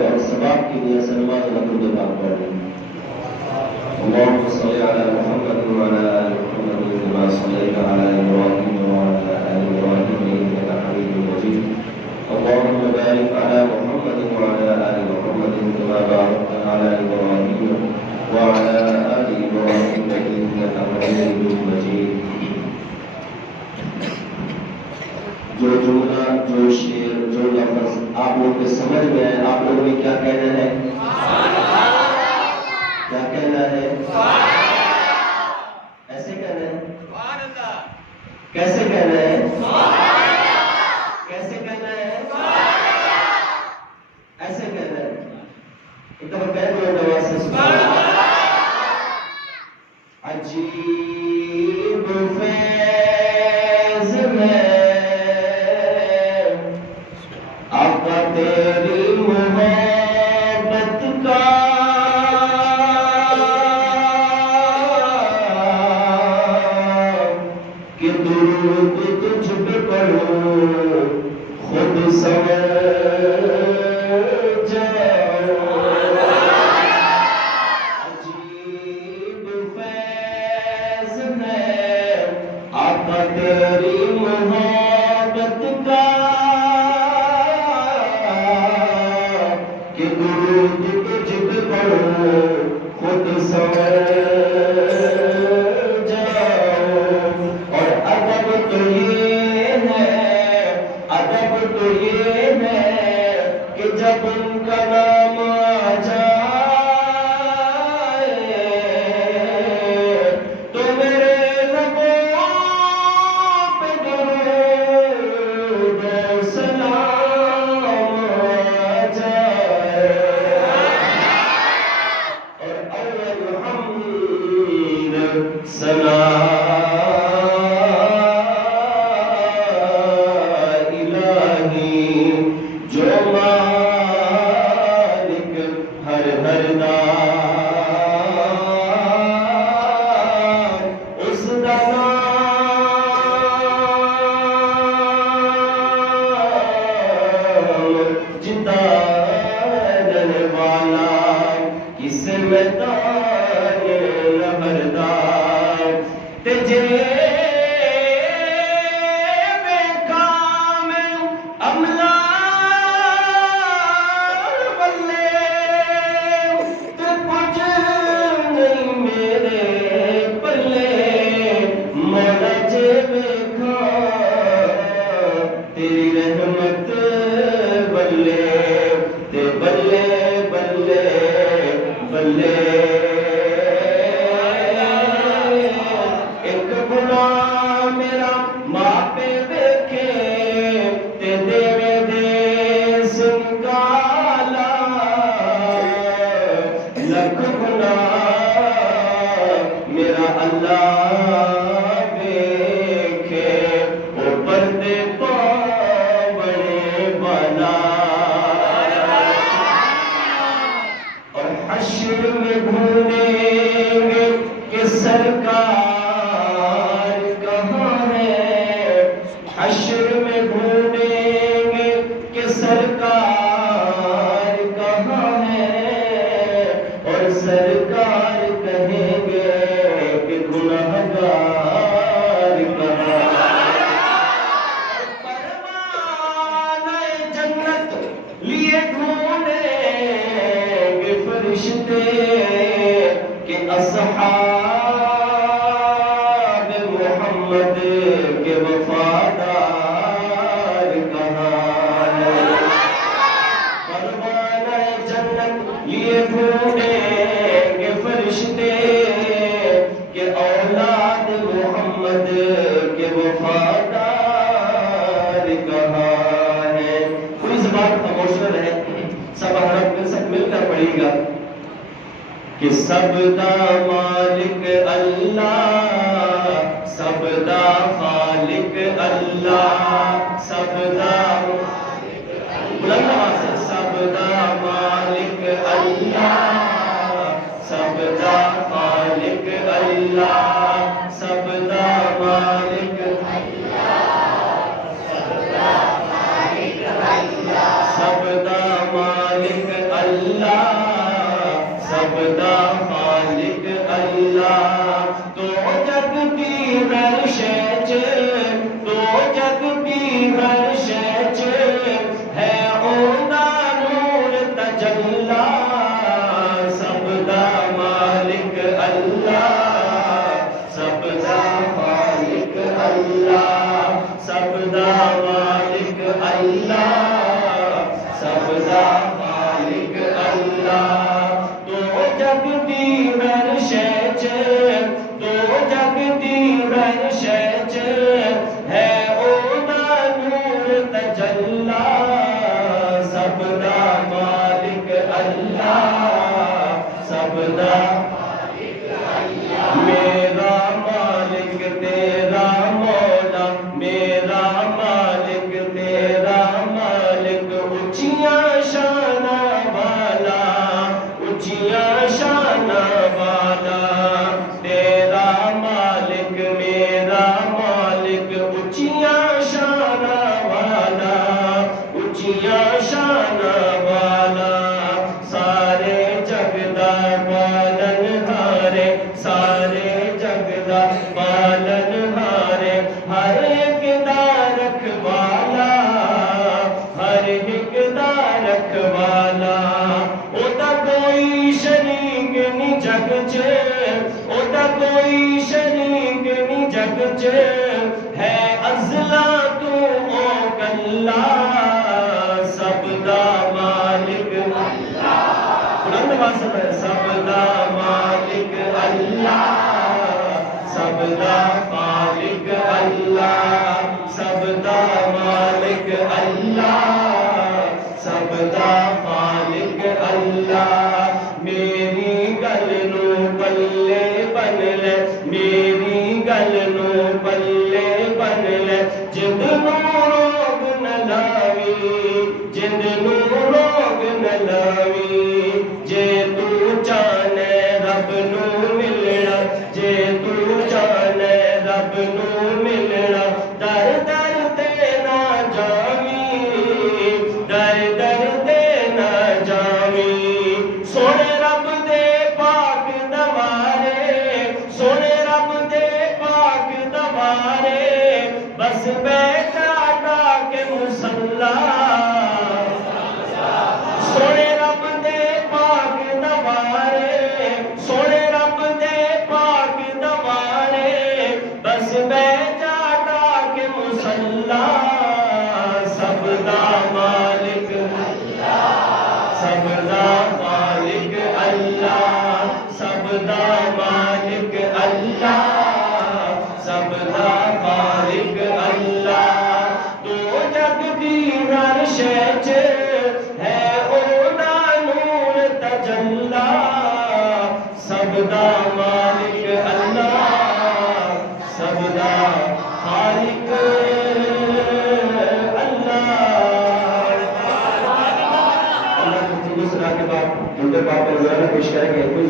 اور ثواب کی نیت سے نماز درود پاک پڑھ لیں۔ اللهم صل على محمد وعلى آل محمد كما صليت على إبراهيم وعلى آل إبراهيم إنك حميد مجيد اللهم بارك على محمد وعلى آل محمد كما باركت على إبراهيم وعلى آل إبراهيم إنك حميد مجيد۔ جو جملہ، جو شعر، جو لفظ آپ لوگ کے سمجھ میں آئے، آپ لوگ نے کیا کہنا ہے؟ کیا کہنا ہے؟ ایسے کہنا ہے؟ کیسے کہنا ہے؟ کیسے کہنا ہے؟ ایسے کہنا ہے؟ ایک دفعہ کہہ دو آواز سے سبحان اللہ۔ عجیب فیض ہے آقا تیری محبت کا، کہ درود تجھ پہ پڑھوں خود سمجھ جاؤں۔ عجیب فیض ہے آقا تیری محبت کا، کہ درود تجھ پہ پڑھوں خود سمجھ جاؤں۔ اور ادب تو یہ ہے کہ جب ان کا نام آ جائے تو میرے لبوں پہ درود و سلام آ جائے۔ اور اول حمد ثنا جو مالک ہر دار اس کا نام جتانے والا کس میدان لہردار تجھے اصحاب محمد کے وفادار کہاں ہیں؟ پروانہ جنت لیے ڈھونڈیں گے فرشتے کہ اولاد محمد کے وفادار کہاں ہیں؟ کوئی زبان خاموش نہ رہے، سب حرف مل کر پڑھے گا کہ سب دا مالک اللہ، سب دا خالق اللہ، سب دا بلند آواز سے سب دا مالک اللہ، سب دا خالق اللہ، سب دا مالک اللہ، سب دا مالک سب دا خالق اللہ تو جگ دی ہر شے چ تو جگ دی ہر شے چ ہے اوندا نور تجلا سب دا مالک اللہ سب دا خالق اللہ سب دا مالک اللہ سب دا خالق اللہ تو جگ دی ہر شے چ تو جگ دی ہر شے چ ہے اوندا نور تجلا سب دا مالک اللہ سب دا میرا مالک تیرا مولا میرا مالک تیرا مالک اونچیاں شان والا اونچیاں شان والا تیرا مالک میرا مالک اونچیاں شان والا اونچیاں شان والا سارے جگ دا پالن ہارے سارے جگ دا پالن ہارے ہر ایک دا رکھوالا ہر ایک دا رکھوالا او دا کوئی شریک نہیں جگ چ او دا کوئی شریک نہیں جگ چ ہے ازلا تو او کلا سب دا مالک بلند آواز سے سب دا مالک اللہ سب دا خالق اللہ سب دا مالک اللہ سب دا خالق اللہ میری گل نو پلے بن لے میری گل نو پلے بن لے جند نو روگ نہ لاوی جند نو روگ نہ لاوی جے تو چاہنے رب نو ملنا جے تو چاہنے رب نو ملنا در در تے نہ جاوی در در تے نہ جاوی سونے رب دے پاک دوارے سونے رب دے پاک دوارے بس بیٹھا ڈا کے مصلا سونے رب دے پاک دوارے سونے رب دے پاک دوارے بس بیٹھا ڈا کے مصلا سب دا مالک سب دا خالق اللہ سب دا مالک اللہ سب دا خالق اللہ تو جگ دی ہر شے چ ہے اوندا نور تجلا سب دا مالک اللہ سب دا خالق اللہ کے بعد پیش کریں گے کوئی